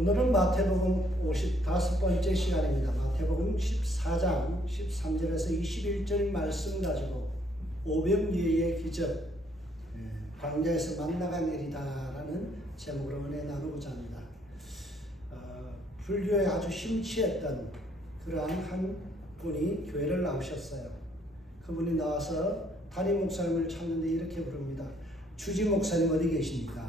오늘은 마태복음 55번째 시간입니다. 마태복음 14장 13절에서 21절 말씀 가지고 오병이어의 기적, 광야에서 만나간 일이다라는 제목으로 은혜 나누고자 합니다. 불교에 아주 심취했던 그러한 한 분이 교회를 나오셨어요. 그분이 나와서 담임 목사님을 찾는데 이렇게 부릅니다. 주지 목사님 어디 계십니까?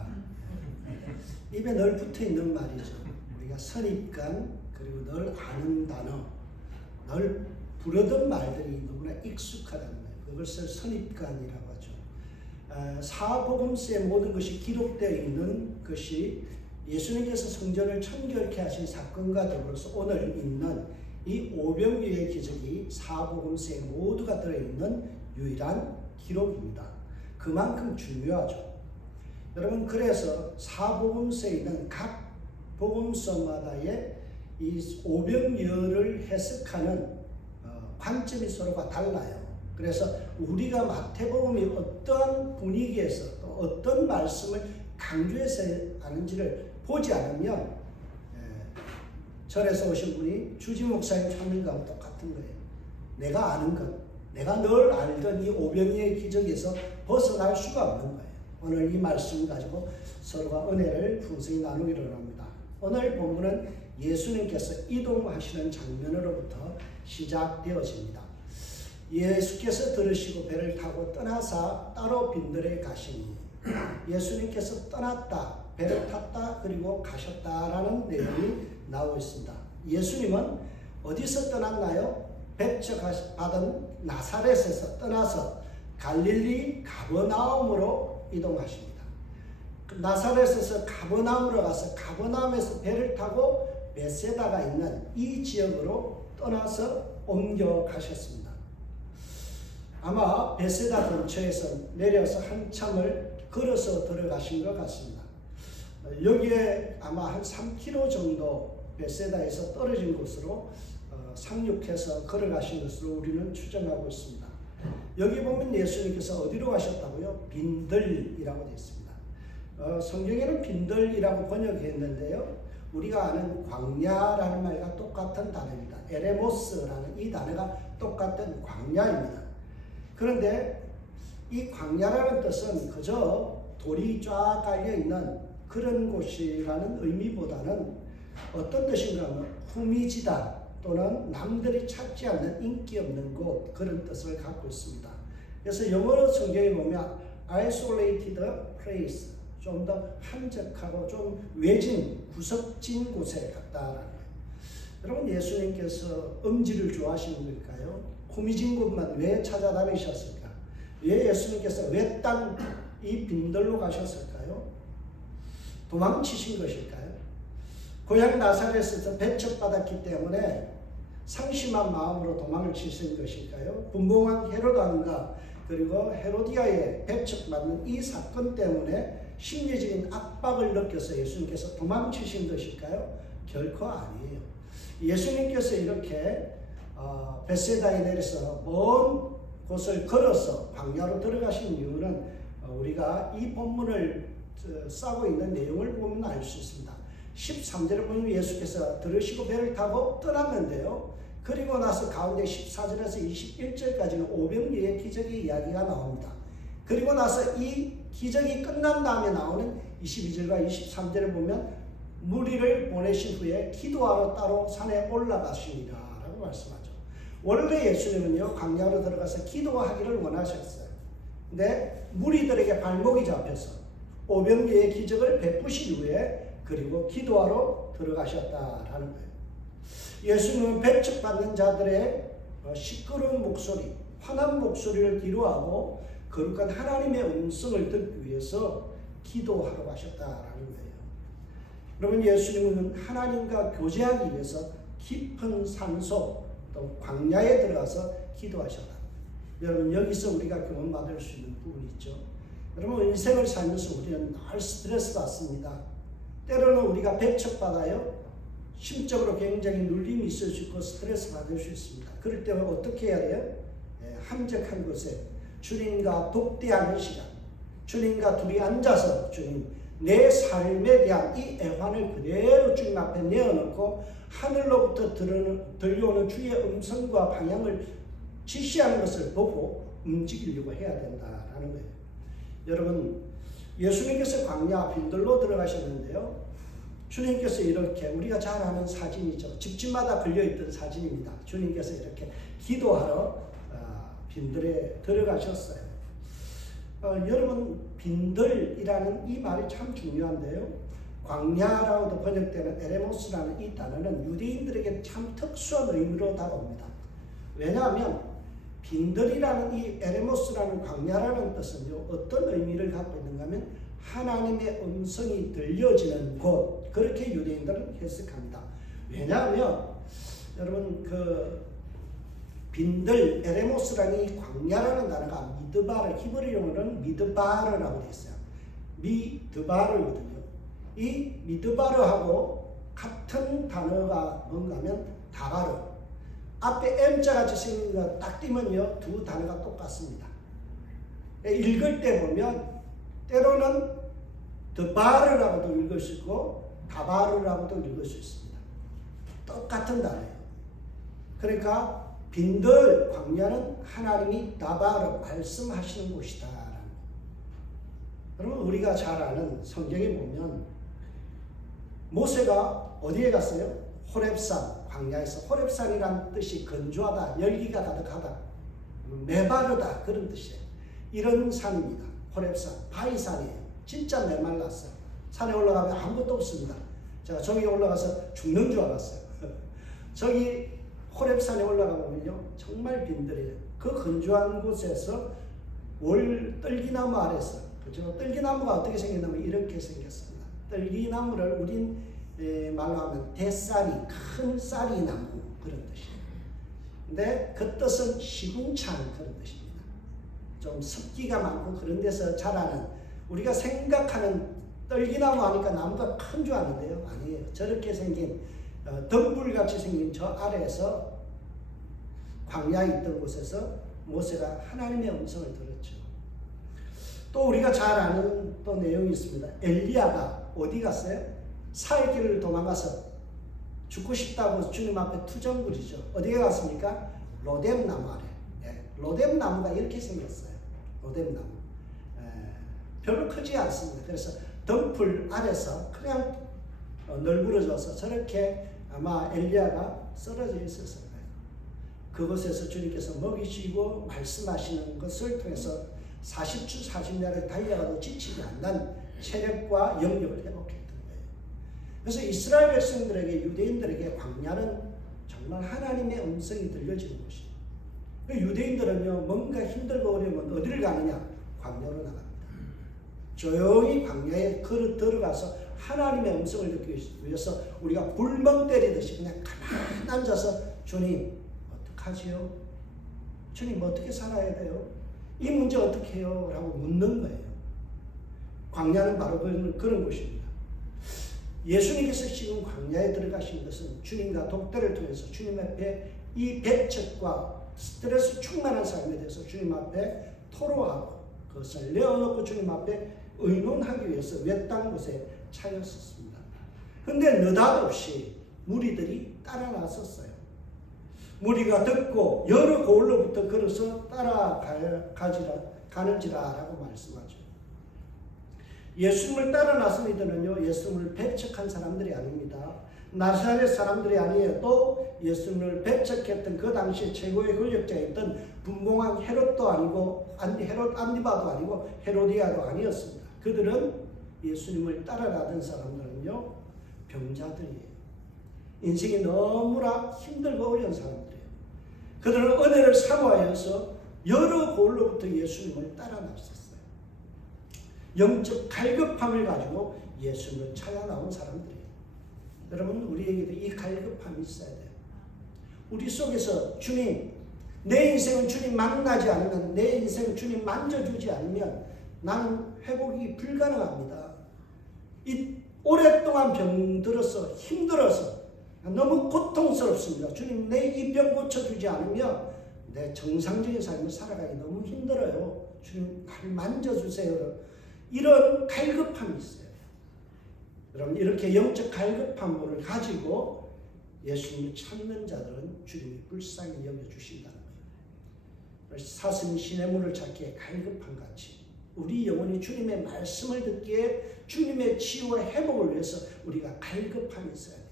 입에 늘 붙어 있는 말이죠. 우리가 선입관, 그리고 늘 아는 단어, 늘 부르던 말들이 너무나 익숙하다는 거예요. 그것을 선입관이라고 하죠. 사복음서의 모든 것이 기록되어 있는 것이 예수님께서 성전을 청결케 하신 사건과 더불어서 오늘 있는 이 오병이어의 기적이 사복음서에 모두가 들어있는 유일한 기록입니다. 그만큼 중요하죠. 여러분, 그래서 사복음서에 있는 각 복음서마다의 이 오병이어를 해석하는 관점이 서로가 달라요. 그래서 우리가 마태복음이 어떠한 분위기에서 또 어떤 말씀을 강조해서 하는지를 보지 않으면 절에서 오신 분이 주지 목사님 찾는 거하고 똑같은 거예요. 내가 아는 것, 내가 늘 알던 이 오병이어의 기적에서 벗어날 수가 없는 거예요. 오늘 이 말씀 가지고 서로가 은혜를 풍성히 나누기를 합니다. 오늘 본문은 예수님께서 이동하시는 장면으로부터 시작되어집니다. 예수께서 들으시고 배를 타고 떠나사 따로 빈들에 가시니 예수님께서 떠났다, 배를 탔다, 그리고 가셨다라는 내용이 나오고 있습니다. 예수님은 어디서 떠났나요? 배척받은 나사렛에서 떠나서 갈릴리 가버나움으로 이동하십니다. 나사렛에서 가버나움으로 가서 가버나움에서 배를 타고 베세다가 있는 이 지역으로 떠나서 옮겨가셨습니다. 아마 베세다 근처에서 내려서 한참을 걸어서 들어가신 것 같습니다. 여기에 아마 한 3km 정도 베세다에서 떨어진 곳으로 상륙해서 걸어가신 것으로 우리는 추정하고 있습니다. 여기 보면 예수님께서 어디로 가셨다고요? 빈들이라고 되어 있습니다. 성경에는 빈들이라고 번역했는데요. 우리가 아는 광야라는 말과 똑같은 단어입니다. 에레모스라는 이 단어가 똑같은 광야입니다. 그런데 이 광야라는 뜻은 그저 돌이 쫙 깔려있는 그런 곳이라는 의미보다는 어떤 뜻인가 하면 후미지다 또는 남들이 찾지 않는 인기 없는 곳, 그런 뜻을 갖고 있습니다. 그래서 영어 성경에 보면 isolated place, 좀 더 한적하고 좀 외진, 구석진 곳에 갔다라는 거예요. 여러분, 예수님께서 음지를 좋아하시는 걸까요? 후미진 곳만 왜 찾아다니셨을까? 왜 예수님께서 왜 딴 이 빈들로 가셨을까요? 도망치신 것일까요? 고향 나사렛에서 배척받았기 때문에 상심한 마음으로 도망을 치신 것일까요? 분봉왕 헤로당과 그리고 헤로디아의 배척받는 이 사건 때문에 심리적인 압박을 느껴서 예수님께서 도망치신 것일까요? 결코 아니에요. 예수님께서 이렇게 베세다에 내려서 먼 곳을 걸어서 광야로 들어가신 이유는 우리가 이 본문을 싸고 있는 내용을 보면 알 수 있습니다. 13절에 보면 예수께서 들으시고 배를 타고 떠났는데요. 그리고 나서 가운데 14절에서 21절까지는 오병이어의 기적의 이야기가 나옵니다. 그리고 나서 이 기적이 끝난 다음에 나오는 22절과 23절을 보면 무리를 보내신 후에 기도하러 따로 산에 올라가시니라 라고 말씀하죠. 원래 예수님은요, 광야로 들어가서 기도하기를 원하셨어요. 근데 무리들에게 발목이 잡혀서 오병이어의 기적을 베푸신 후에 그리고 기도하러 들어가셨다라는 거예요. 예수님은 배척받는 자들의 시끄러운 목소리, 화난 목소리를 뒤로하고 거룩한 하나님의 음성을 듣기 위해서 기도하러 가셨다라는 거예요. 여러분, 예수님은 하나님과 교제하기 위해서 깊은 산속 또 광야에 들어가서 기도하셨다. 여러분, 여기서 우리가 교훈받을 수 있는 부분이 있죠. 여러분, 인생을 살면서 우리는 늘 스트레스 받습니다. 때로는 우리가 배척받아요. 심적으로 굉장히 눌림이 있을 수 있고 스트레스 받을 수 있습니다. 그럴 때는 어떻게 해야 돼요? 한적한 곳에 주님과 독대하는 시간, 주님과 둘이 앉아서 주님 내 삶에 대한 이 애환을 그대로 주님 앞에 내어놓고 하늘로부터 들려오는 주의 음성과 방향을 지시하는 것을 보고 움직이려고 해야 된다라는 거예요. 여러분, 예수님께서 광야 빈들로 들어가셨는데요. 주님께서 이렇게 우리가 잘 아는 사진이죠. 집집마다 걸려있던 사진입니다. 주님께서 이렇게 기도하러 빈들에 들어가셨어요. 여러분, 빈들이라는 이 말이 참 중요한데요. 광야라고도 번역되는 에레모스라는 이 단어는 유대인들에게 참 특수한 의미로 다가옵니다. 왜냐하면 빈들이라는 이 에레모스라는 광야라는 뜻은요, 어떤 의미를 갖고 있는가 하면 하나님의 음성이 들려지는 곳, 그렇게 유대인들은 해석합니다. 왜냐하면 여러분, 그 빈들, 에레모스라는 이 광야라는 단어가 미드바르, 히브리 용어는 미드바르라고 되어 있어요. 미드바르거든요. 이 미드바르하고 같은 단어가 뭔가 하면 다바르. 앞에 M자같이 생긴 거 딱 띄면요, 두 단어가 똑같습니다. 읽을 때 보면 때로는 드바르라고도 읽을 수 있고 다바르라고도 읽을 수 있습니다. 똑같은 단어예요. 그러니까 빈들 광야는 하나님이 다바르 말씀하시는 곳이다. 여러분, 우리가 잘 아는 성경에 보면 모세가 어디에 갔어요? 호렙산, 광야에서. 호렙산이란 뜻이 건조하다, 열기가 가득하다, 메마르다, 그런 뜻이에요. 이런 산입니다. 호렙산, 바위산이에요. 진짜 메말랐어요. 산에 올라가면 아무것도 없습니다. 제가 저기 올라가서 죽는 줄 알았어요. 저기 호렙산에 올라가보면요, 정말 빈들이에요. 그 건조한 곳에서 떨기나무 아래서, 그죠? 떨기나무가 어떻게 생겼냐면 이렇게 생겼습니다. 떨기나무를 우린 말로 하면 대쌀이, 큰 쌀이 나무, 그런 뜻이에요. 근데 그 뜻은 시궁창, 그런 뜻입니다. 좀 습기가 많고 그런 데서 자라는, 우리가 생각하는 떨기나무 하니까 나무가 큰 줄 아는데요, 아니에요. 저렇게 생긴 덤불같이 생긴 저 아래에서 광야에 있던 곳에서 모세가 하나님의 음성을 들었죠. 또 우리가 잘 아는 또 내용이 있습니다. 엘리야가 어디 갔어요? 사흘 길을 도망가서 죽고 싶다고 주님 앞에 투정 부리죠. 어디에 갔습니까? 로뎀 나무 아래. 로뎀 나무가 이렇게 생겼어요. 로뎀 나무. 별로 크지 않습니다. 그래서 덤불 아래서 그냥 널브러져서 저렇게 아마 엘리야가 쓰러져 있었을 거예요. 그곳에서 주님께서 먹이시고 말씀하시는 것을 통해서 40주 40야를 달려가도 지치지 않는 체력과 영역을 회복했던 거예요. 그래서 이스라엘 백성들에게, 유대인들에게 광야는 정말 하나님의 음성이 들려지는 곳이에요. 유대인들은요, 뭔가 힘들고 어려우면 어디를 가느냐? 광야로 나갑니다. 조용히 광야에 들어가서 하나님의 음성을 듣기 위해서 우리가 불멍 때리듯이 그냥 가만히 앉아서 주님 어떡하지요? 주님 어떻게 살아야 돼요? 이 문제 어떻게 해요? 라고 묻는 거예요. 광야는 바로 그런 곳입니다. 예수님께서 지금 광야에 들어가신 것은 주님과 독대를 통해서 주님 앞에 이 배척과 스트레스 충만한 삶에 대해서 주님 앞에 토로하고 그것을 내어놓고 주님 앞에 의논하기 위해서 외딴 곳에 차였었습니다. 근데 느닷없이 무리들이 따라 나섰어요. 무리가 듣고 여러 고을로부터 걸어서 가는지라라고 말씀하죠. 예수님을 따라 나선 이들은요, 예수님을 배척한 사람들이 아닙니다. 나사렛 사람들이 아니에요. 또 예수님을 배척했던 그 당시 최고의 권력자였던 분봉왕 헤롯도 아니고 헤롯 안디바도 아니고 헤로디아도 아니었습니다. 그들은 예수님을 따라가던 사람들은요, 병자들이에요. 인생이 너무나 힘들고 어려운 사람들이에요. 그들은 은혜를 사모하여서 여러 고을로부터 예수님을 따라 나섰어요. 영적 갈급함을 가지고 예수님을 찾아 나온 사람들이에요. 여러분, 우리에게도 이 갈급함이 있어야 돼요. 우리 속에서 주님, 내 인생은 주님 만나지 않으면, 내 인생은 주님 만져주지 않으면 나는 회복이 불가능합니다. 오랫동안 병들어서 힘들어서 너무 고통스럽습니다. 주님, 내 이 병 고쳐주지 않으면 내 정상적인 삶을 살아가기 너무 힘들어요. 주님, 나를 만져주세요. 이런 갈급함이 있어요. 여러분 이렇게 영적 갈급함을 가지고 예수님을 찾는 자들은 주님이 불쌍히 여겨주신다는 거예요. 사슴이 시냇물을 찾기에 갈급한 같이 우리 영혼이 주님의 말씀을 듣기에 주님의 치유와 회복을 위해서 우리가 갈급함이 있어야 돼요.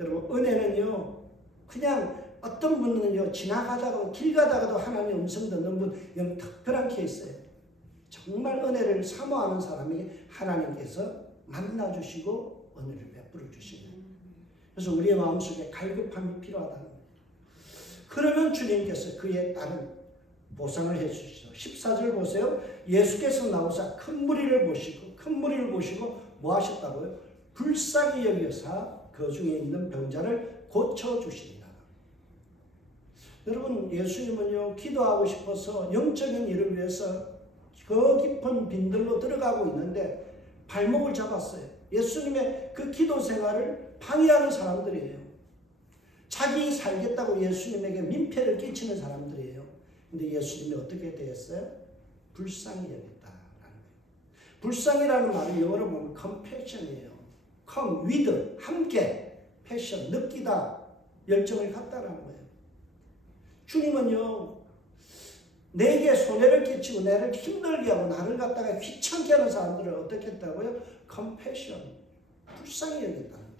여러분 은혜는요 그냥 어떤 분은요 지나가다가 길 가다가도 하나님의 음성 듣는 분 특별한 케이스예요. 정말 은혜를 사모하는 사람에게 하나님께서 만나주시고 은혜를 베풀어 주시는 거예요. 그래서 우리의 마음속에 갈급함이 필요하다는 거예요. 그러면 주님께서 그에 따른 보상을 해주시죠. 14절 보세요. 예수께서 나오사 큰 무리를 보시고 뭐 하셨다고요? 불쌍히 여겨사 그 중에 있는 병자를 고쳐주시리라. 여러분 예수님은요 기도하고 싶어서 영적인 일을 위해서 그 깊은 빈들로 들어가고 있는데 발목을 잡았어요. 예수님의 그 기도 생활을 방해하는 사람들이에요. 자기 살겠다고 예수님에게 민폐를 끼치는 사람들이에요. 근데 예수님이 어떻게 대했어요? 불쌍히 여겼다라는 거예요. 불쌍이라는 말을 영어로 보면 compassion이에요. come with, 함께, passion, 느끼다, 열정을 갖다라는 거예요. 주님은요 내게 손해를 끼치고 나를 힘들게 하고 나를 갖다가 귀찮게 하는 사람들을 어떻게 했다고요? compassion, 불쌍히 여겼다는 거예요.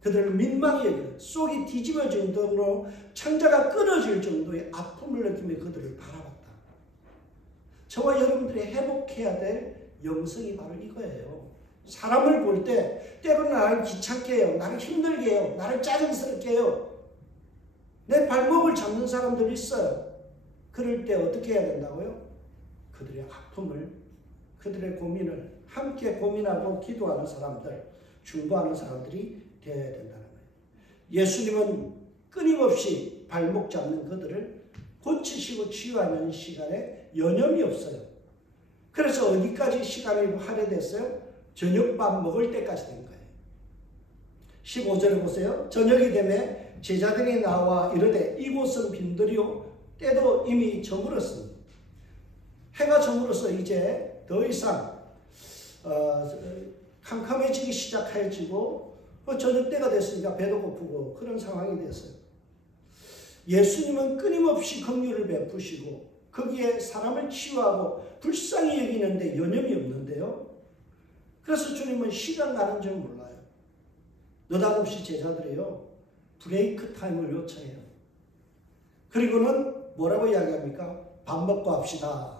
그들을 민망히 여겨 속이 뒤집어질 정도로 창자가 끊어질 정도의 아픔을 느끼며 그들을 바라봤다. 저와 여러분들이 회복해야 될 영성이 바로 이거예요. 사람을 볼 때 때로는 나를 귀찮게 해요. 나를 힘들게 해요. 나를 짜증스럽게 해요. 내 발목을 잡는 사람들이 있어요. 그럴 때 어떻게 해야 된다고요? 그들의 아픔을, 그들의 고민을 함께 고민하고 기도하는 사람들, 중보하는 사람들이 되어야 된다는 거예요. 예수님은 끊임없이 발목 잡는 그들을 고치시고 치유하는 시간에 여념이 없어요. 그래서 어디까지 시간이 할애됐어요? 저녁밥 먹을 때까지 된 거예요. 15절에 보세요. 저녁이 되매 제자들이 나와 이르되 이곳은 빈들이요 때도 이미 저물었습니다. 해가 저물어서 이제 더 이상 캄캄해지기 시작해지고 저녁 때가 됐으니까 배도 고프고 그런 상황이 됐어요. 예수님은 끊임없이 긍휼을 베푸시고 거기에 사람을 치유하고 불쌍히 여기는데 여념이 없는데요. 그래서 주님은 시간 가는 줄 몰라요. 느닷없이 제자들이요 브레이크 타임을 요청해요. 그리고는 뭐라고 이야기합니까? 밥 먹고 합시다.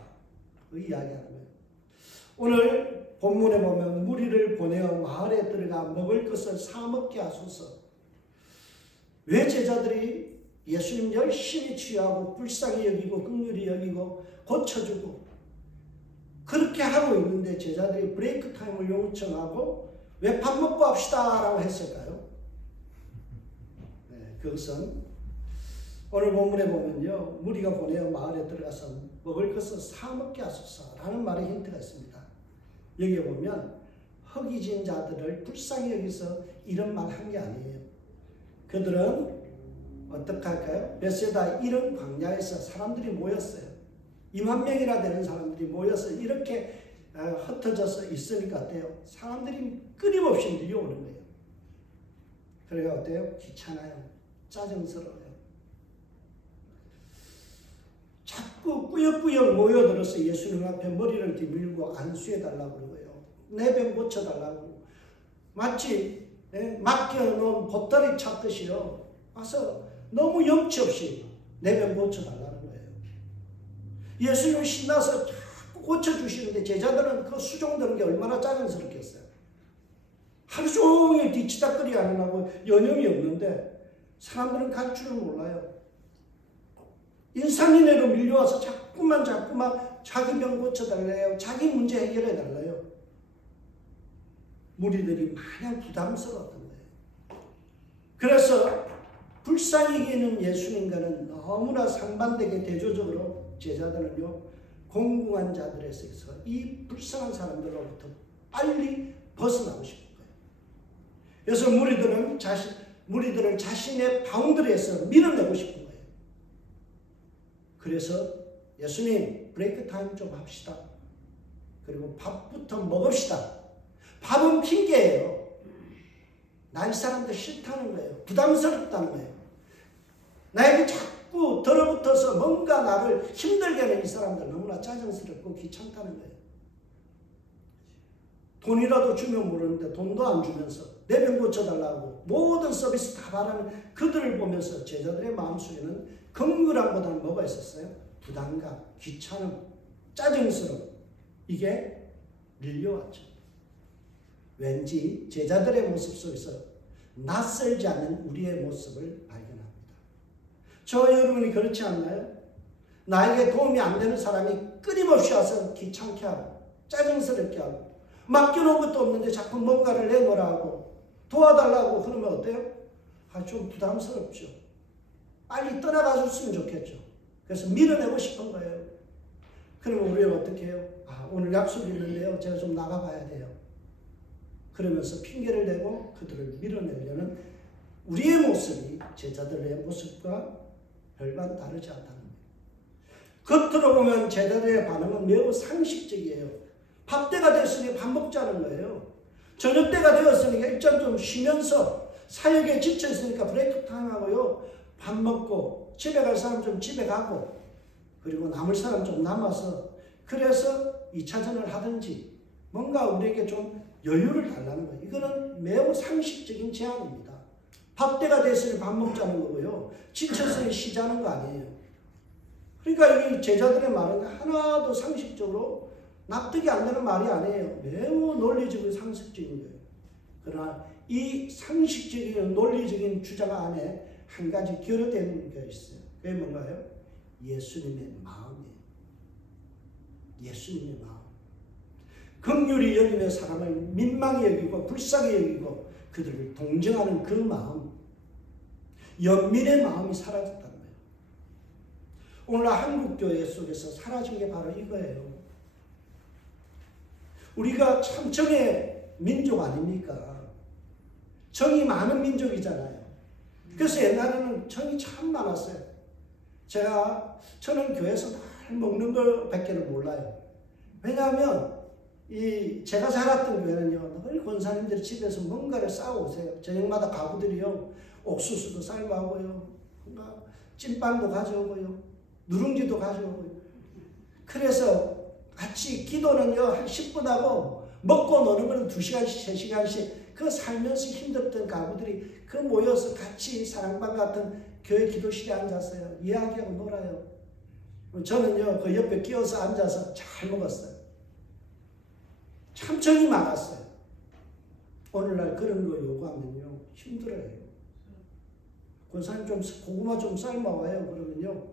그 이야기하는 거예요. 오늘 본문에 보면 무리를 보내어 마을에 들어가 먹을 것을 사 먹게 하소서. 왜 제자들이 예수님 열심히 치유하고 불쌍히 여기고 긍휼히 여기고 고쳐주고 그렇게 하고 있는데 제자들이 브레이크 타임을 요청하고 왜 밥 먹고 합시다 라고 했을까요? 네, 그것은 오늘 본문에 보면요 무리가 보내어 마을에 들어가서 먹을 것을 사 먹게 하소서 라는 말에 힌트가 있습니다. 여기에 보면 허기진 자들을 불쌍히 여기서 이런 말 한 게 아니에요. 그들은 어떻게 할까요? 베세다 이런 광야에서 사람들이 모였어요. 2만 명이나 되는 사람들이 모여서 이렇게 흩어져서 있으니까 어때요? 사람들이 끊임없이 밀려오는 거예요. 그래가 어때요? 귀찮아요. 짜증스러워요. 자꾸 꾸역꾸역 모여들어서 예수님 앞에 머리를 뒤밀고 안수해달라고 그러고요. 내 병 고쳐달라고. 마치 맡겨놓은 보따리 찾듯이요. 와서 너무 염치 없이 내 병 고쳐달라는 거예요. 예수님 신나서 자꾸 고쳐주시는데 제자들은 그 수종드는 게 얼마나 짜증스럽겠어요. 하루 종일 뒤치다거리 안 하고 여념이 없는데 사람들은 갈 줄을 몰라요. 인상인해로 밀려와서 자꾸만 자기 병 고쳐달래요. 자기 문제 해결해달래요. 무리들이 마냥 부담스러웠던 거예요. 그래서 불쌍히 여기는 예수님과는 너무나 상반되게 대조적으로 제자들은요 공공한 자들에서 이 불쌍한 사람들로부터 빨리 벗어나고 싶은 거예요. 그래서 무리들을 자신의 바운더리에서 밀어내고 싶은 거예요. 그래서 예수님 브레이크 타임 좀 합시다. 그리고 밥부터 먹읍시다. 밥은 핑계예요. 난 이 사람들 싫다는 거예요. 부담스럽다는 거예요. 나에게 자꾸 들어붙어서 뭔가 나를 힘들게 하는 이 사람들 너무나 짜증스럽고 귀찮다는 거예요. 돈이라도 주면 모르는데 돈도 안 주면서 내 병 고쳐달라고 모든 서비스 다 바라는 그들을 보면서 제자들의 마음속에는 긍휼함보다는 뭐가 있었어요? 부담감, 귀찮음, 짜증스러움, 이게 밀려왔죠. 왠지 제자들의 모습 속에서 낯설지 않는 우리의 모습을 발견합니다. 저 여러분이 그렇지 않나요? 나에게 도움이 안 되는 사람이 끊임없이 와서 귀찮게 하고 짜증스럽게 하고 맡겨놓은 것도 없는데 자꾸 뭔가를 내놓으라 하고 도와달라고 그러면 어때요? 좀 부담스럽죠. 빨리 떠나가 줬으면 좋겠죠. 그래서 밀어내고 싶은 거예요. 그러면 우리는 어떻게 해요? 오늘 약속이 있는데요. 제가 좀 나가봐야 돼요. 그러면서 핑계를 대고 그들을 밀어내려는 우리의 모습이 제자들의 모습과 별반 다르지 않다는 거예요. 겉으로 보면 제자들의 반응은 매우 상식적이에요. 밥 때가 됐으니 밥 먹자는 거예요. 저녁 때가 되었으니까 일단 좀 쉬면서 사역에 지쳐 있으니까 브레이크 타임 하고요. 밥 먹고 집에 갈 사람 좀 집에 가고 그리고 남을 사람 좀 남아서 그래서 2차전을 하든지 뭔가 우리에게 좀 여유를 달라는 거예요. 이거는 매우 상식적인 제안입니다. 밥 때가 됐으니 밥 먹자는 거고요. 지쳤으니 쉬자는 거 아니에요. 그러니까 이 제자들의 말은 하나도 상식적으로 납득이 안 되는 말이 아니에요. 매우 논리적이고 상식적인 거예요. 그러나 이 상식적인 논리적인 주장 안에 한 가지 결여된 게 있어요. 그게 뭔가요? 예수님의 마음이에요. 예수님의 마음. 긍휼히 여기는 사람을 민망히 여기고 불쌍히 여기고 그들을 동정하는 그 마음, 연민의 마음이 사라졌다는 거예요. 오늘날 한국교회 속에서 사라진 게 바로 이거예요. 우리가 참 정의 민족 아닙니까? 정이 많은 민족이잖아요. 그래서 옛날에는 정이 참 많았어요. 저는 교회에서 날 먹는 것밖에 몰라요. 왜냐하면 제가 자랐던 교회는요, 늘 권사님들이 집에서 뭔가를 싸오세요. 저녁마다 가구들이요, 옥수수도 삶아오고요, 찐빵도 가져오고요, 누룽지도 가져오고요. 그래서 같이 기도는요, 한 10분 하고, 먹고 노는 거는 2시간씩, 3시간씩, 그 살면서 힘들었던 가구들이 그 모여서 같이 사랑방 같은 교회 기도실에 앉았어요. 이야기하고 놀아요. 저는요, 그 옆에 끼어서 앉아서 잘 먹었어요. 참 정이 많았어요. 오늘날 그런 거 요구하면요, 힘들어요. 권사님 좀 고구마 좀 삶아와요. 그러면요,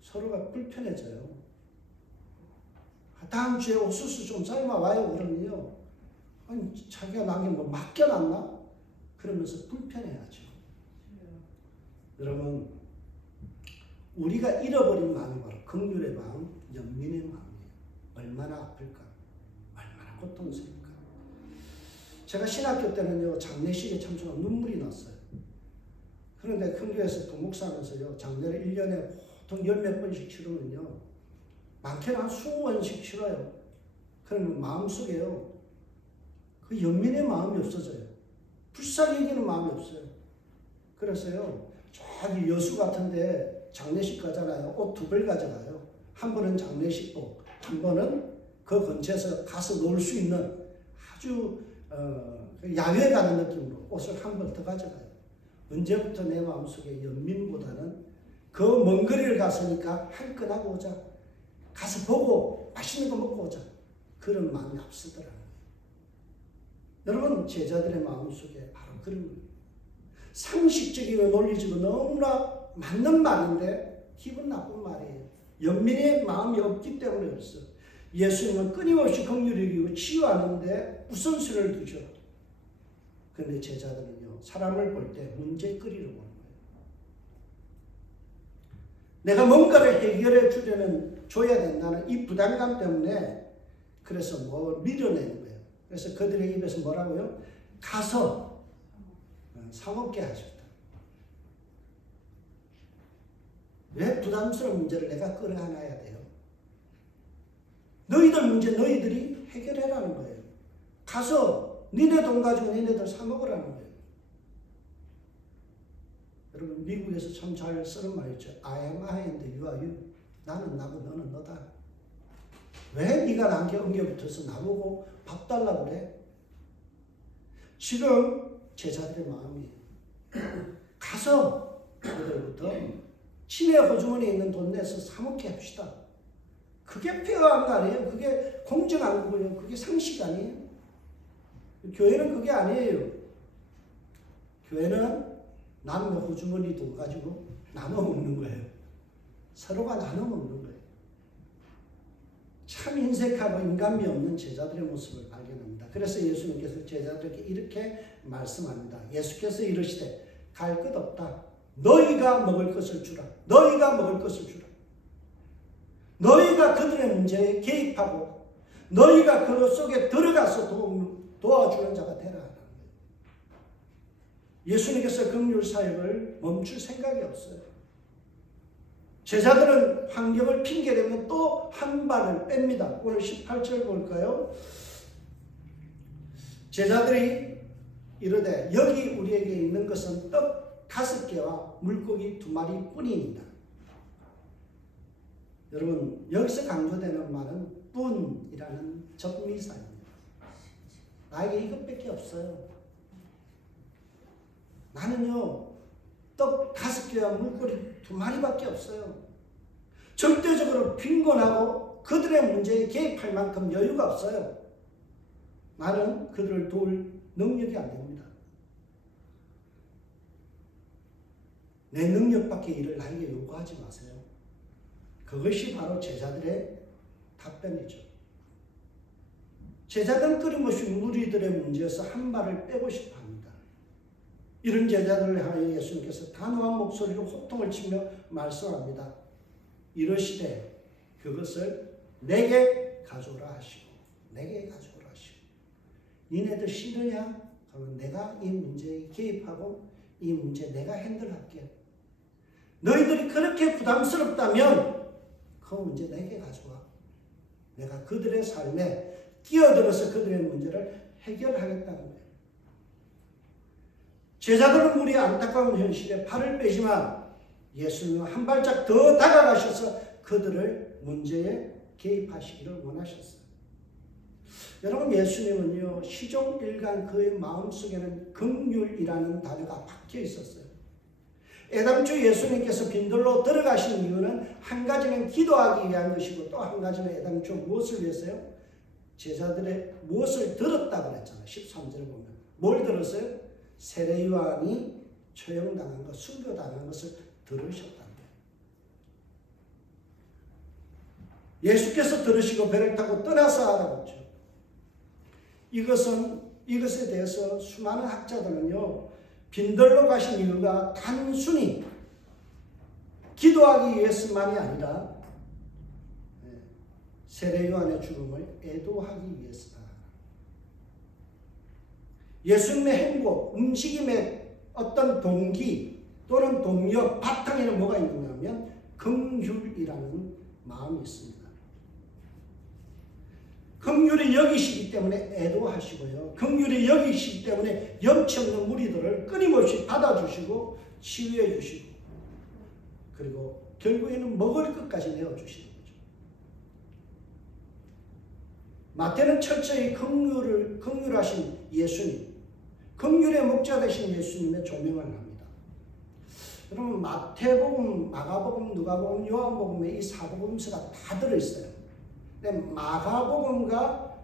서로가 불편해져요. 다음 주에 옥수수 좀 삶아와요. 그러면요, 아니, 자기가 나에게 뭐 맡겨놨나? 그러면서 불편해하죠. 여러분, 우리가 잃어버린 마음이 바로 긍휼의 마음, 연민의 마음이에요. 얼마나 아플까? 얼마나 고통스러울까? 제가 신학교 때는요, 장례식에 참석하면 눈물이 났어요. 그런데 큰 교회에서 부목사하면서요, 장례를 1년에 보통 10몇 번씩 치르면요, 많게는 한 20번씩 치러요. 그러면 마음속에요, 그 연민의 마음이 없어져요. 불쌍히 여기는 마음이 없어요. 그래서요, 저기 여수 같은데 장례식 가잖아요. 옷 2벌 가져가요. 한 번은 장례식복, 한 번은 그 근처에서 가서 놀 수 있는 아주 야외 가는 느낌으로 옷을 한 벌 더 가져가요. 언제부터 내 마음속에 연민보다는 그 먼 거리를 갔으니까 한 건 하고 오자. 가서 보고 맛있는 거 먹고 오자. 그런 마음이 앞서더라고요. 여러분, 제자들의 마음속에 바로 그런 거예요. 상식적이고 논리적이고 너무나 맞는 말인데 기분 나쁜 말이에요. 연민의 마음이 없기 때문에 그랬어요. 예수님은 끊임없이 긍휼히 여기고 치유하는데 우선순위를 두죠. 그런데 제자들은요, 사람을 볼 때 문제거리로 보는 거예요. 내가 뭔가를 해결해 줘야 된다는 이 부담감 때문에 그래서 뭘 밀어내는 거예요. 그래서 그들의 입에서 뭐라고요? 가서 사 먹게 하셨다. 왜 부담스러운 문제를 내가 끌어안아야 돼요? 너희들 문제 너희들이 해결해라는 거예요. 가서 니네 돈 가지고 니네들 사 먹으라는 거예요. 여러분 미국에서 참 잘 쓰는 말 있죠. I am I and you are you. 나는 나고 너는 너다. 왜 네가 나한테 엉겨붙어서 나보고 밥 달라고 그래? 지금 제자들의 마음이 가서 그들부터 친의 호주머니에 있는 돈 내서 사 먹게 합시다. 그게 페어한 거 아니에요? 그게 공정한 거고요. 그게 상식 아니에요? 교회는 그게 아니에요. 교회는 남의 호주머니 돈 가지고 나눠 먹는 거예요. 서로가 나눠 먹는 거예요. 참 인색하고 인간미 없는 제자들의 모습을 발견합니다. 그래서 예수님께서 제자들에게 이렇게 말씀합니다. 예수께서 이르시되 갈 것 없다. 너희가 먹을 것을 주라. 너희가 먹을 것을 주라. 너희가 그들의 문제에 개입하고 너희가 그 속에 들어가서 도와주는 자가 되라. 예수님께서 긍휼 사역을 멈출 생각이 없어요. 제자들은 환경을 핑계대면 또 한 발을 뺍니다. 오늘 18절 볼까요? 제자들이 이르되 여기 우리에게 있는 것은 떡 5개와 물고기 2마리 뿐이니라. 여러분 여기서 강조되는 말은 뿐이라는 접미사입니다. 나에게 이것밖에 없어요. 나는요 떡 5개와 물고기 2마리밖에 없어요. 절대적으로 빈곤하고 그들의 문제에 개입할 만큼 여유가 없어요. 나는 그들을 도울 능력이 안 됩니다. 내 능력밖에 일을 나에게 요구하지 마세요. 그것이 바로 제자들의 답변이죠. 제자들은 끊임없이 무리들의 문제에서 한 발을 빼고 싶어 합니다. 이런 제자들을 향하여 예수님께서 단호한 목소리로 호통을 치며 말씀합니다. 이러시되 그것을 내게 가져오라 하시고 내게 가져오라 하시고 니네들 싫으냐? 그러면 내가 이 문제에 개입하고 이 문제 내가 핸들할게. 너희들이 그렇게 부담스럽다면 그 문제 내게 가져와. 내가 그들의 삶에 끼어들어서 그들의 문제를 해결하겠다는 거예요. 제자들은 우리 안타까운 현실에 발을 빼지만 예수님은 한 발짝 더 다가가셔서 그들을 문제에 개입하시기를 원하셨어요. 여러분 예수님은요 시종일관 그의 마음속에는 긍휼이라는 단어가 박혀 있었어요. 애당초 예수님께서 빈들로 들어가신 이유는 한 가지는 기도하기 위한 것이고 또 한 가지는 애당초 무엇을 위해서요? 제자들의 무엇을 들었다고 그랬잖아요. 13절에 보면 뭘 들었어요? 세례 요한이 처형당한 것, 순교당한 것을 들으셨다는 거예요. 예수께서 들으시고 배를 타고 떠나서 알아봤죠. 이것에 대해서 수많은 학자들은요 빈들로 가신 이유가 단순히 기도하기 위해서만이 아니라 세례 요한의 죽음을 애도하기 위해서다. 예수님의 행복, 움직임의 어떤 동기 또는 동력, 바탕에는 뭐가 있느냐면 긍휼이라는 마음이 있습니다. 긍휼히 여기시기 때문에 애도하시고요. 긍휼히 여기시기 때문에 염치 없는 무리들을 끊임없이 받아주시고 치유해 주시고 그리고 결국에는 먹을 것까지 내어주시는 거죠. 마태는 철저히 긍휼하신 예수님, 긍휼의 목자 되신 예수님의 조명을 합니다. 여러분 마태복음, 마가복음, 누가복음, 요한복음에 이 사복음서가 다 들어있어요. 근데 마가복음과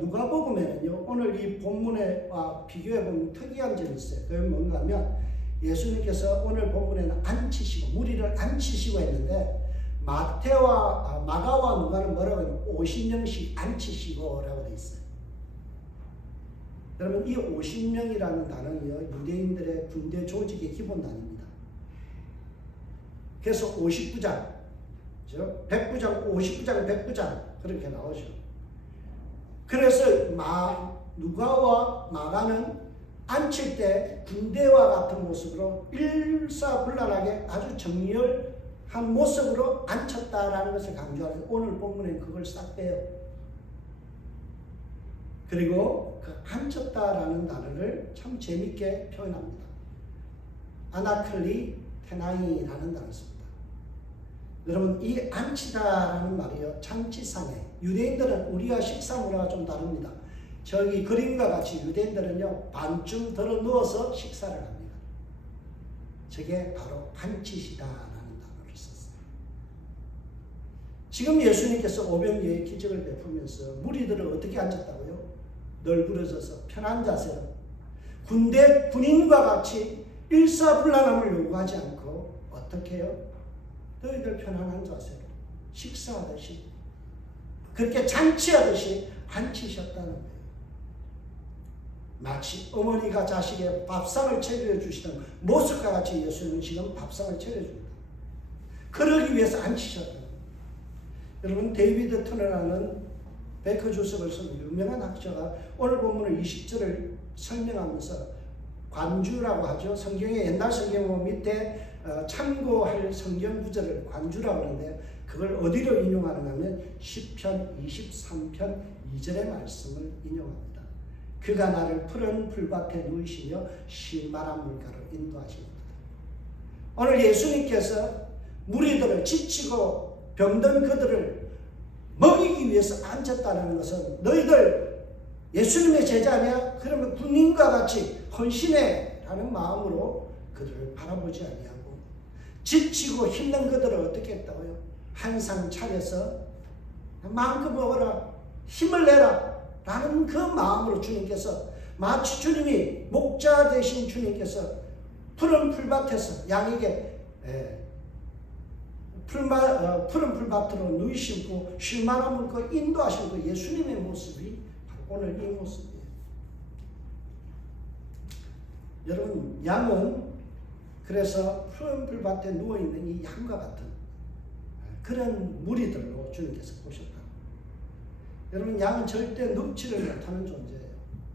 누가복음에는요 오늘 이 본문과 비교해보면 특이한 점이 있어요. 그게 뭔가 하면 예수님께서 오늘 본문에는 앉히시고 무리를 앉히시고 했는데 마가와 누가는 뭐라고 하냐면 50명씩 앉히시고 라고 되어 있어요. 여러분 이 50명이라는 단어는요 유대인들의 군대 조직의 기본 단위입니다. 그래서 50부장, 100부장, 50부장, 100부장 그렇게 나오죠. 그래서 누가와 마가는 앉힐 때 군대와 같은 모습으로 일사불란하게 아주 정렬한 모습으로 앉혔다라는 것을 강조하는 오늘 본문에 그걸 싹 빼요. 그리고 그 앉혔다라는 단어를 참 재밌게 표현합니다. 아나클리 테나이라는 단어를 씁니다. 여러분, 이 앉히다라는 말이요, 잔치상에, 유대인들은 우리와 식사 문화가 좀 다릅니다. 저기 그림과 같이 유대인들은요, 반쯤 들어 누워서 식사를 합니다. 저게 바로 앉히시다라는 단어를 썼어요. 지금 예수님께서 오병이어의 기적을 베푸면서 무리들을 어떻게 앉혔다고요? 널브러져서 편한 자세로, 군대 군인과 같이 일사불란함을 요구하지 않고 어떻게 해요? 너희들 편안한 자세로 식사하듯이, 그렇게 잔치하듯이 앉히셨다는 거예요. 마치 어머니가 자식의 밥상을 차려 주시는 모습과 같이 예수님은 지금 밥상을 차려 줍니다. 그러기 위해서 앉히셨다는 거예요. 여러분, 데이비드 터너라는 베이커 주석을 쓴 유명한 학자가 오늘 본문의 20절을 설명하면서 관주라고 하죠. 성경의 옛날 성경 보면 밑에 참고할 성경 구절을 관주라고 하는데, 그걸 어디로 인용하는가 하면 시편 23편 2절의 말씀을 인용합니다. 그가 나를 푸른 풀밭에 누이시며 실만한 물가로 인도하십니다. 오늘 예수님께서 무리들을 지치고 병든 그들을 먹이기 위해서 앉혔다는 것은, 너희들 예수님의 제자냐? 그러면 군인과 같이 헌신해 라는 마음으로 그들을 바라보지 아니하고, 지치고 힘든 그들을 어떻게 했다고요? 한 상 차려서 마음껏 먹어라, 힘을 내라 라는 그 마음으로 주님께서, 마치 주님이 목자 되신 주님께서 푸른 풀밭에서 양에게 푸른 풀밭으로 누이시고 쉴만하면 그 인도하신 그 예수님의 모습이 바로 오늘 이 모습이에요. 여러분, 양은 그래서 푸른 풀밭에 누워있는 이 양과 같은 그런 무리들로 주님께서 보셨다. 여러분, 양은 절대 눕지를 못하는 존재예요.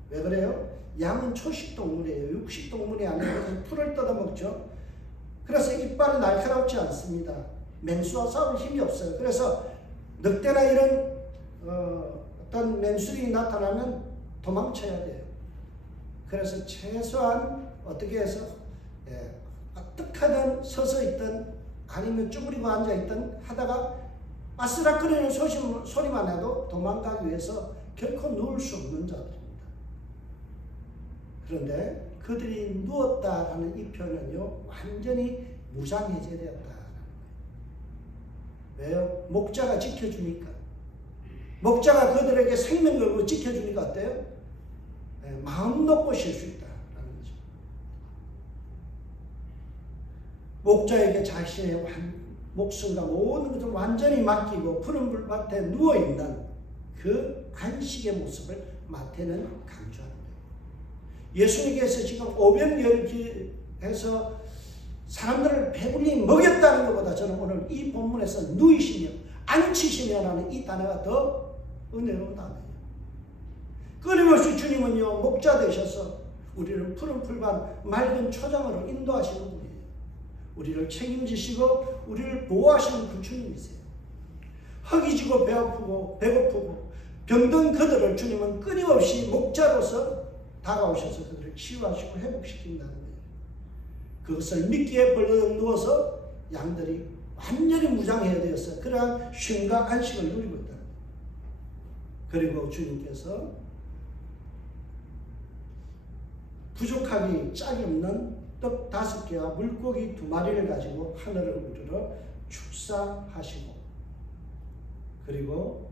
왜 그래요? 양은 초식동물이에요. 육식동물이 아니라 풀을 뜯어먹죠. 그래서 이빨이 날카롭지 않습니다. 맹수와 싸울 힘이 없어요. 그래서 늑대나 이런 어떤 맹수들이 나타나면 도망쳐야 돼요. 그래서 최소한 어떻게 해서 어떻게든 서서 있든 아니면 쭈그리고 앉아 있든 하다가 아스락거리는 소리만 해도 도망가기 위해서 결코 누울 수 없는 자들입니다. 그런데 그들이 누웠다라는 이 표현은요, 완전히 무장해제되었다라는 거예요. 왜요? 목자가 지켜주니까. 목자가 그들에게 생명 걸고 지켜주니까 어때요? 마음 놓고 쉴 수 있다라는 거죠. 목자에게 자신의 목숨과 모든 것을 완전히 맡기고 푸른 불밭에 누워있는 그 안식의 모습을 마태는 강조하는 거예요. 예수님께서 지금 오병이어에서 사람들을 배불리 먹였다는 것보다 저는 오늘 이 본문에서 누이시며 앉히시며라는 이 단어가 더 은혜로운 단어예요. 끊임없이 주님은요, 목자 되셔서 우리를 푸른 풀밭 맑은 초장으로 인도하시는 분이에요. 우리를 책임지시고 우리를 보호하시는 그 주님이세요. 허기지고 배고프고 병든 그들을 주님은 끊임없이 목자로서 다가오셔서 그들을 치유하시고 회복시킨다는 거예요. 그것을 미끼에 벌러덩 누워서 양들이 완전히 무장해야 되어서 그러한 쉼과 안식을 누리고 있다는 거예요. 그리고 주님께서 부족하기 짝이 없는 떡 5개와 물고기 2마리를 가지고 하늘을 우러러 축사하시고, 그리고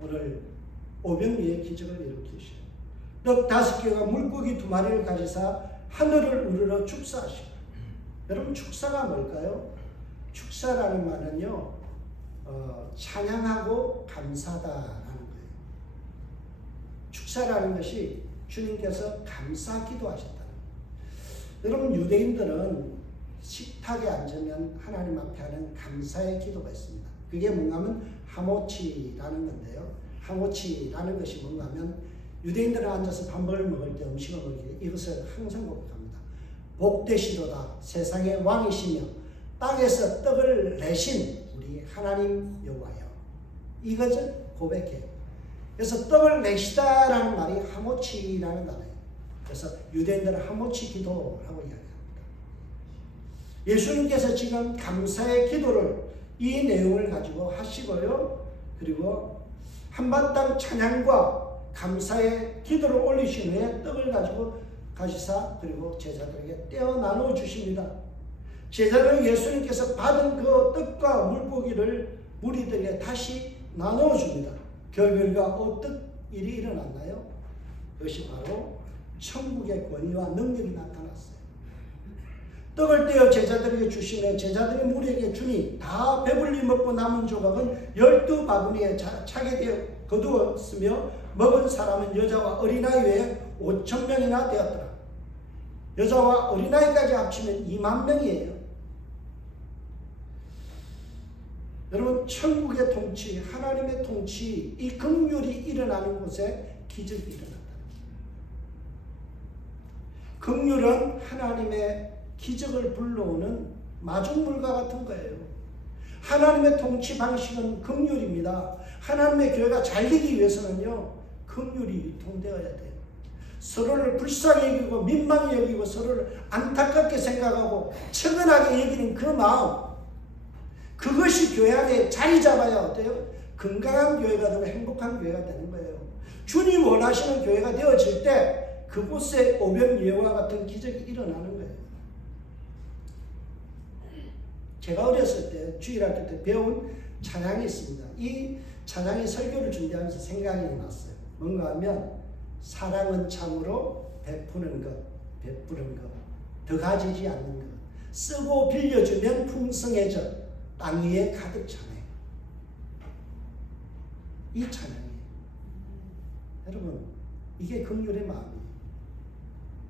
오늘 오병이의 기적을 일으키시고 떡 5개와 물고기 2마리를 가지사 하늘을 우러러 축사하시고. 여러분, 축사가 뭘까요? 축사라는 말은요, 찬양하고 감사다라는 거예요. 축사라는 것이 주님께서 감사 기도하셨다는 거예요. 여러분, 유대인들은 식탁에 앉으면 하나님 앞에 하는 감사의 기도가 있습니다. 그게 뭔가 하면 하모치라는 건데요. 하모치라는 것이 뭔가 하면 유대인들은 앉아서 밥을 먹을 때, 음식을 먹을 때 이것을 항상 고백합니다. 복되시도다 세상의 왕이시며 땅에서 떡을 내신 우리 하나님 여호와여. 이것을 고백해요. 그래서 떡을 내시다라는 말이 하모치라는 단어예요. 그래서 유대인들은 하모치 기도라고 이야기합니다. 예수님께서 지금 감사의 기도를 이 내용을 가지고 하시고요. 그리고 한반땅 찬양과 감사의 기도를 올리신 후에 떡을 가지고 가시사 그리고 제자들에게 떼어 나누어 주십니다. 제자들은 예수님께서 받은 그 떡과 물고기를 무리들에게 다시 나누어 줍니다. 결과 어떤 일이 일어났나요? 그것이 바로 천국의 권위와 능력이 나타났어요. 떡을 떼어 제자들에게 주시며 제자들이 무리에게 주니 다 배불리 먹고 남은 조각은 12바구니에 차게 되어 거두었으며 먹은 사람은 여자와 어린아이 외에 5,000명이나 되었더라. 여자와 어린아이까지 합치면 2만 명이에요. 여러분, 천국의 통치, 하나님의 통치, 이 긍휼이 일어나는 곳에 기적이 일어난다. 긍휼은 하나님의 기적을 불러오는 마중물과 같은 거예요. 하나님의 통치 방식은 긍휼입니다. 하나님의 교회가 잘 되기 위해서는요, 긍휼이 유통되어야 돼요. 서로를 불쌍히 여기고 민망히 여기고 서로를 안타깝게 생각하고 측은하게 여기는 그 마음, 그것이 교회 안에 자리 잡아야 어때요? 건강한 교회가 되고 행복한 교회가 되는 거예요. 주님 원하시는 교회가 되어질 때 그곳에 오병이어와 같은 기적이 일어나는 거예요. 제가 어렸을 때 주일학교 때 배운 찬양이 있습니다. 이 찬양이 설교를 준비하면서 생각이 났어요. 뭔가 하면 사랑은 참으로 베푸는 것, 베푸는 것, 더 가지지 않는 것, 쓰고 빌려주면 풍성해져 땅 위에 가득 차네. 이 찬양이에요. 여러분, 이게 긍휼의 마음이에요.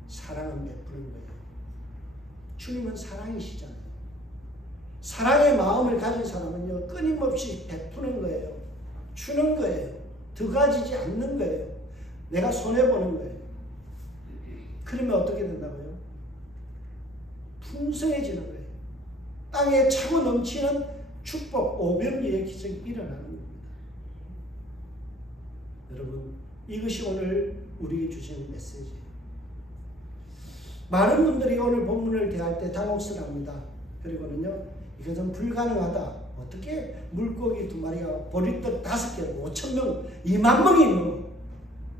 사랑은 베푸는 거예요. 주님은 사랑이시잖아요. 사랑의 마음을 가진 사람은요, 끊임없이 베푸는 거예요. 주는 거예요. 더 가지지 않는 거예요. 내가 손해보는 거예요. 그러면 어떻게 된다고요? 풍성해지는 거예요. 땅에 차고 넘치는 축복, 오병이의 기적이 일어나는 겁니다. 여러분, 이것이 오늘 우리에게 주시는 메시지예요. 많은 분들이 오늘 본문을 대할 때 당혹스럽습니다. 그리고는요, 이것은 불가능하다. 어떻게 물고기 2마리가 보리떡 5개, 5,000명, 2만 명이 있는 거.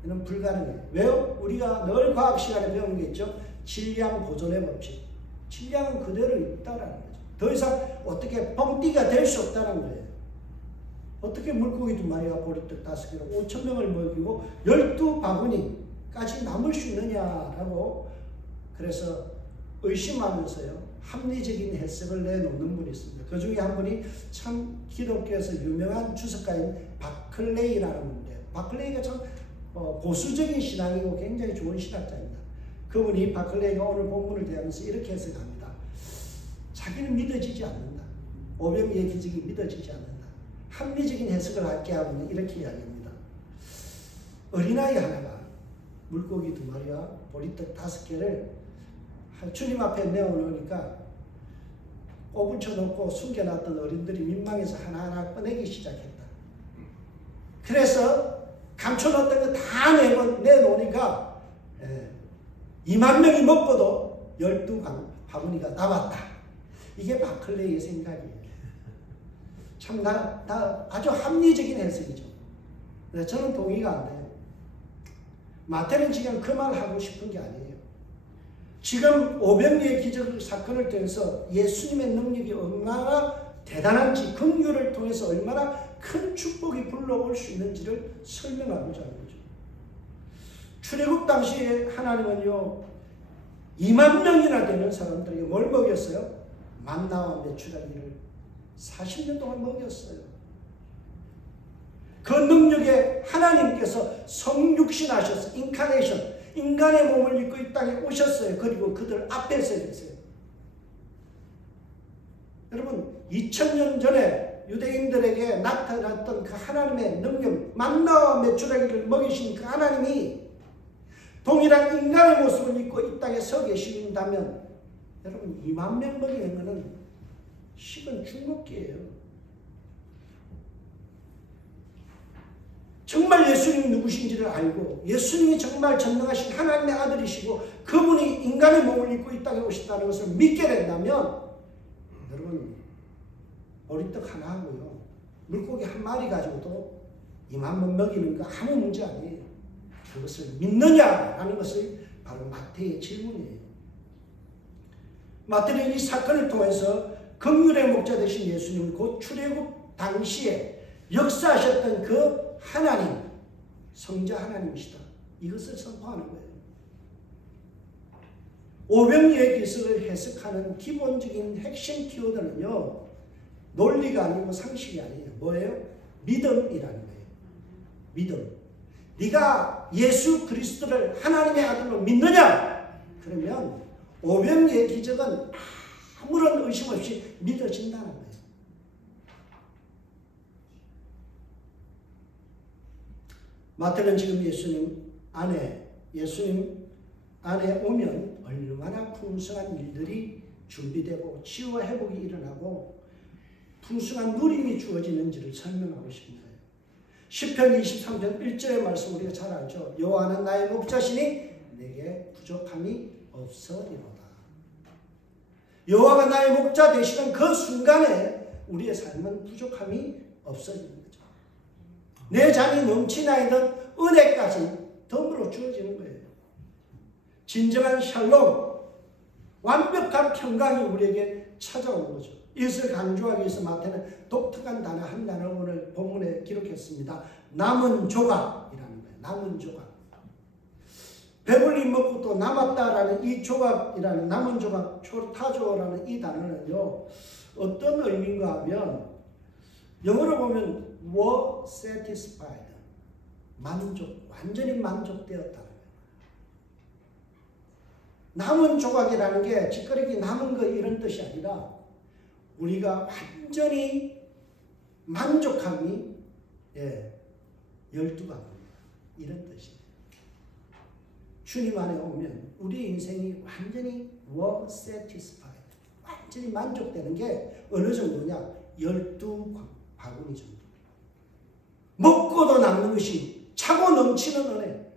이는 불가능해요. 왜요? 우리가 늘 과학 시간에 배우는 게 있죠. 질량 보존의 법칙. 질량은 그대로 있다라는 거죠. 더 이상 어떻게 뻥튀기가 될 수 없다는 거예요. 어떻게 물고기 2마리가 보리떡 5개로 5,000명을 먹이고 12바구니까지 남을 수 있느냐라고 그래서 의심하면서요. 합리적인 해석을 내놓는 분이 있습니다. 그 중에 한 분이 참 기독교에서 유명한 주석가인 바클레이라는 분인데요. 바클레이가 참 보수적인 신앙이고 굉장히 좋은 신학자입니다. 그분이 바클레이가 오늘 본문을 대하면서 이렇게 해석합니다. 자기는 믿어지지 않는다. 오병이의 기적이 믿어지지 않는다. 합리적인 해석을 할게 하고는 이렇게 이야기합니다. 어린아이 하나가 물고기 2마리와 보리떡 5개를 주님 앞에 내어놓으니까 꼬부쳐 놓고 숨겨놨던 어린들이 민망해서 하나하나 꺼내기 시작했다. 그래서 감춰놨던 거 다 내놓으니까 2만 명이 먹고도 12바구니가 남았다. 이게 바클레이의 생각이에요. 참 아주 합리적인 해석이죠. 저는 동의가 안 돼요. 마태는 지금 그 말 하고 싶은 게 아니에요. 지금 오병이의 기적 사건을 통해서 예수님의 능력이 얼마나 대단한지, 긍휼을 통해서 얼마나 큰 축복이 불러올 수 있는지를 설명하고자 하는 거죠. 출애굽 당시에 하나님은요, 2만 명이나 되는 사람들에게 뭘 먹였어요? 만나와 메추라기를 40년 동안 먹였어요. 그 능력에 하나님께서 성육신하셔서 인카네이션, 인간의 몸을 입고 이 땅에 오셨어요. 그리고 그들 앞에 서 계세요. 여러분, 2000년 전에 유대인들에게 나타났던 그 하나님의 능력, 만나와 메추라기를 먹이신 그 하나님이 동일한 인간의 모습을 입고 이 땅에 서 계신다면 여러분, 2만 명 먹이는 것은 식은 죽먹기예요. 정말 예수님이 누구신지를 알고 예수님이 정말 전능하신 하나님의 아들이시고 그분이 인간의 몸을 입고 이 땅에 오셨다는 것을 믿게 된다면 여러분 보리떡 하나 하고요 물고기 한 마리 가지고도 2만번 먹이는 거 아무 문제 아니에요. 그것을 믿느냐라는 것이 바로 마태의 질문이에요. 마태는 이 사건을 통해서 긍휼의 목자 되신 예수님 곧 출애굽 당시에 역사하셨던 그 하나님 성자 하나님이시다 이것을 선포하는 거예요. 오병이의 기술을 해석하는 기본적인 핵심 키워드는요 논리가 아니고 상식이 아니에요. 뭐예요? 믿음이라는 거예요. 믿음. 네가 예수 그리스도를 하나님의 아들로 믿느냐? 그러면 오병이의 기적은 아무런 의심 없이 믿어진다는 거예요. 마태는 지금 예수님 안에 오면 얼마나 풍성한 일들이 준비되고 치유와 회복이 일어나고 풍성한 누림이 주어지는지를 설명하고 싶은 거예요. 시편 23편 1절의 말씀 우리가 잘 알죠. 여호와는 나의 목자시니 내게 부족함이 없으리로다. 여호와가 나의 목자 되시는 그 순간에 우리의 삶은 부족함이 없어지는 거죠. 내 잔이 넘치나이든 은혜까지 덤으로 주어지는 거예요. 진정한 샬롬, 완벽한 평강이 우리에게 찾아오는 거죠. 이것을 강조하기 위해서 마태는 독특한 단어 한 단어를 오늘 본문에 기록했습니다. 남은 조각이라는 거예요. 남은 조각. 배불리 먹고 또 남았다라는 이 조각이라는 남은 조각, 초타조라는 이 단어는요. 어떤 의미인가 하면 영어로 보면 were satisfied. 만족, 완전히 만족되었다. 남은 조각이라는 게 짓거리기 남은 거 이런 뜻이 아니라 우리가 완전히 만족함이 12가구입니다. 이런 뜻이에요. 주님 안에 오면 우리 인생이 완전히 were satisfied. 완전히 만족되는 게 어느 정도냐? 12바구니 정도. 먹고도 남는 것이 차고 넘치는 은혜.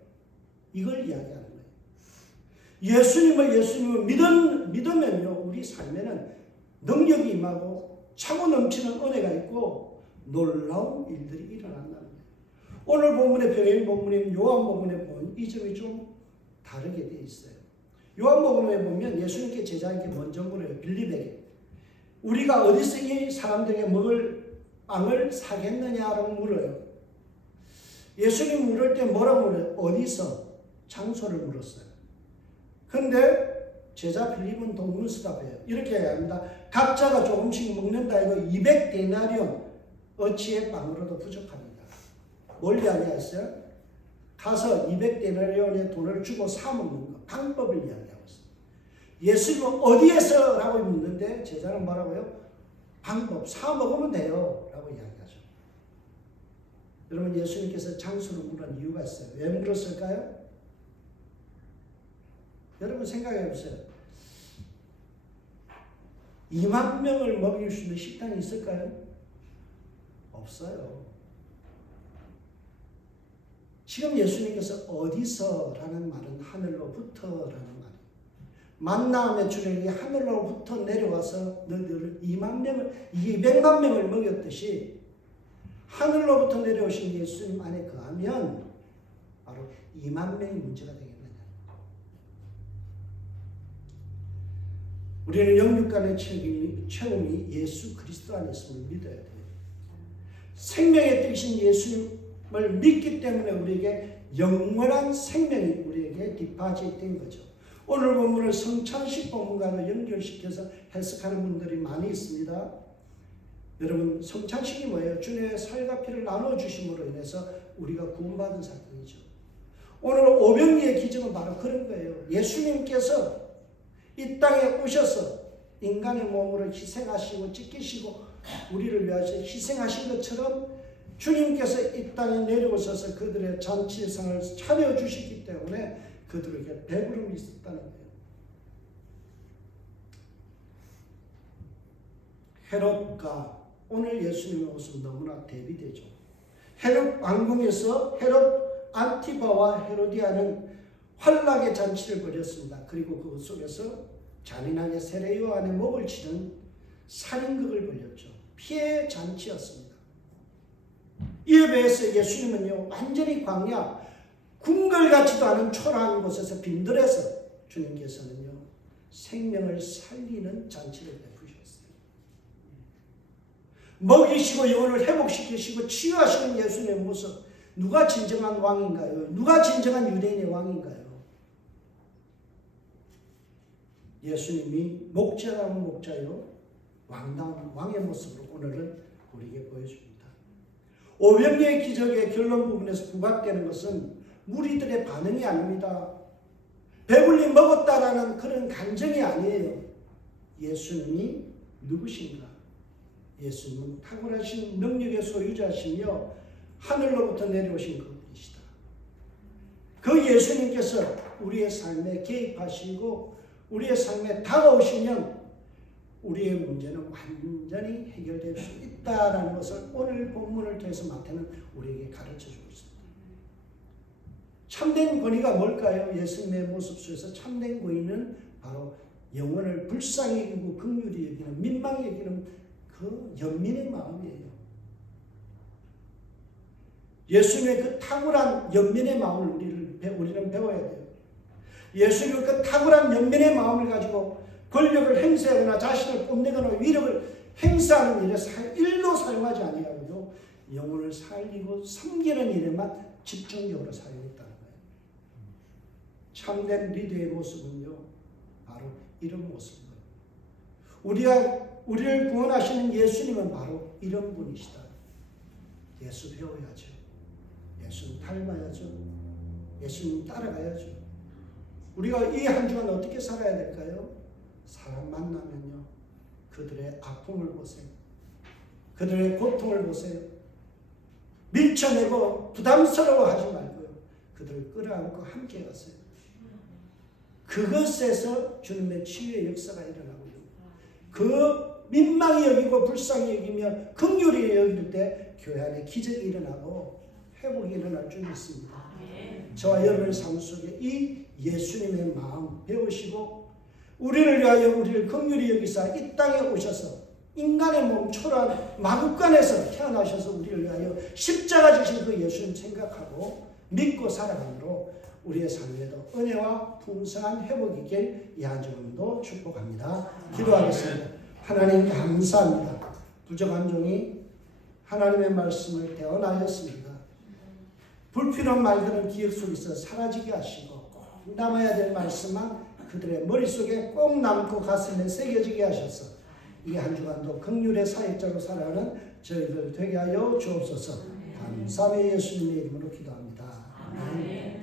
이걸 이야기하는 거예요. 예수님을 믿으면요. 우리 삶에는 능력이 임하고 차고 넘치는 은혜가 있고 놀라운 일들이 일어난다는 거예요. 오늘 본문의 병행 본문인 요한복음에 보면 이 점이 좀 다르게 되어 있어요. 요한복음에 보면 예수님께 제자에게 먼저 물어요. 빌립에게. 우리가 어디서 이 사람들에게 먹을 빵을 사겠느냐라고 물어요. 예수님 물을 때 뭐라고 물어요? 어디서? 장소를 물었어요. 근데 제자 빌립은 동문서답해요. 이렇게 얘기합니다. 각자가 조금씩 먹는다. 이거 200데나리온 어치의 빵으로도 부족합니다. 뭘 이야기했어요? 가서 200데나리온의 돈을 주고 사 먹는 거. 방법을 이야기하고 있어요. 예수님은 어디에서? 라고 묻는데 제자는 뭐라고요? 방법. 사 먹으면 돼요. 라고 이야기하죠. 여러분 예수님께서 장소를 물은 이유가 있어요. 왜 물었을까요? 여러분 생각해 보세요. 2만 명을 먹일 수 있는 식당이 있을까요? 없어요. 지금 예수님께서 어디서라는 말은 하늘로부터라는 말이에요. 만나의 주력이 하늘로부터 내려와서 너희들을 200만 명을 먹였듯이 하늘로부터 내려오신 예수님 안에 거하면 바로 2만 명이 문제가 되겠네요. 우리는 영육간의 체험이 예수 그리스도 안에 있음을 믿어야 돼요. 생명의 뜻이신 예수님을 믿기 때문에 우리에게 영원한 생명이 우리에게 디파짓된 거죠. 오늘 본문을 성찬식 본문과도 연결시켜서 해석하는 분들이 많이 있습니다. 여러분 성찬식이 뭐예요? 주님의 살과 피를 나눠주심으로 인해서 우리가 구원받은 사건이죠. 오늘 오병이의 기적은 바로 그런 거예요. 예수님께서 이 땅에 오셔서 인간의 몸으로 희생하시고 찢기시고 우리를 위하여 희생하신 것처럼 주님께서 이 땅에 내려오셔서 그들의 잔치상을 차려주시기 때문에 그들에게 배부름이 있었다는 거예요. 헤롯과 오늘 예수님의 모습은 너무나 대비되죠. 헤롯 왕궁에서 헤롯 안티바와 헤로디아는 환락의 잔치를 벌였습니다. 그리고 그 속에서 잔인하게 세례 요한의 목을 치는 살인극을 벌였죠. 피해 잔치였습니다. 이에 비해서 예수님은요, 완전히 광야, 궁궐 같지도 않은 초라한 곳에서 빈들에서 주님께서는요, 생명을 살리는 잔치를 베푸셨어요. 먹이시고 영혼을 회복시키시고 치유하시는 예수님의 모습, 누가 진정한 왕인가요? 누가 진정한 유대인의 왕인가요? 예수님이 목자라는 목자요, 왕다운 왕의 모습으로 오늘은 우리에게 보여줍니다. 오병이의 기적의 결론 부분에서 부각되는 것은 무리들의 반응이 아닙니다. 배불리 먹었다라는 그런 감정이 아니에요. 예수님이 누구신가? 예수님은 탁월하신 능력의 소유자시며 하늘로부터 내려오신 그분이시다. 그 예수님께서 우리의 삶에 개입하시고 우리의 삶에 다가오시면 우리의 문제는 완전히 해결될 수 있다라는 것을 오늘 본문을 통해서 마태는 우리에게 가르쳐주고 있습니다. 참된 권위가 뭘까요? 예수님의 모습 속에서 참된 권위는 바로 영혼을 불쌍히 여기고 긍휼히 여기는, 민망히 여기는 그 연민의 마음이에요. 예수님의 그 탁월한 연민의 마음을 우리는 배워야 돼요. 예수님은 그 탁월한 연민의 마음을 가지고 권력을 행사하거나 자신을 뽐내거나 위력을 행사하는 일에 일도 사용하지 아니하고요, 영혼을 살리고 섬기는 일에만 집중적으로 사용했다는 거예요. 참된 리더의 모습은요, 바로 이런 모습입니다. 우리를 구원하시는 예수님은 바로 이런 분이시다. 예수 배워야죠. 예수님 닮아야죠. 예수님 따라가야죠. 우리가 이 한 주간 어떻게 살아야 될까요? 사람 만나면요, 그들의 아픔을 보세요. 그들의 고통을 보세요. 밀쳐내고 부담스러워하지 말고요, 그들을 끌어안고 함께 가세요. 그것에서 주님의 치유의 역사가 일어나고요, 그 민망히 여기고 불쌍히 여기며 긍휼히 여길 때 교회 안에 기적이 일어나고 회복이 일어날 줄 믿습니다. 저와 여러분의 삶 속에 이 예수님의 마음 배우시고 우리를 위하여 우리를 긍휼히 여기사 이 땅에 오셔서 인간의 몸 초라한 마구간에서 태어나셔서 우리를 위하여 십자가 지신 그 예수님 생각하고 믿고 살아감으로 우리의 삶에도 은혜와 풍성한 회복이 있길 이 한 주간도 축복합니다. 기도하겠습니다. 하나님 감사합니다. 부족한 종이 하나님의 말씀을 대언하였습니다. 불필요한 말들은 기억 속에서 사라지게 하시고 꼭 남아야 될 말씀만 그들의 머릿속에 꼭 남고 가슴에 새겨지게 하셔서 이 한 주간도 긍휼의 사역자로 살아가는 저희들 되게 하여 주옵소서. 감사의 예수님의 이름으로 기도합니다. 아멘.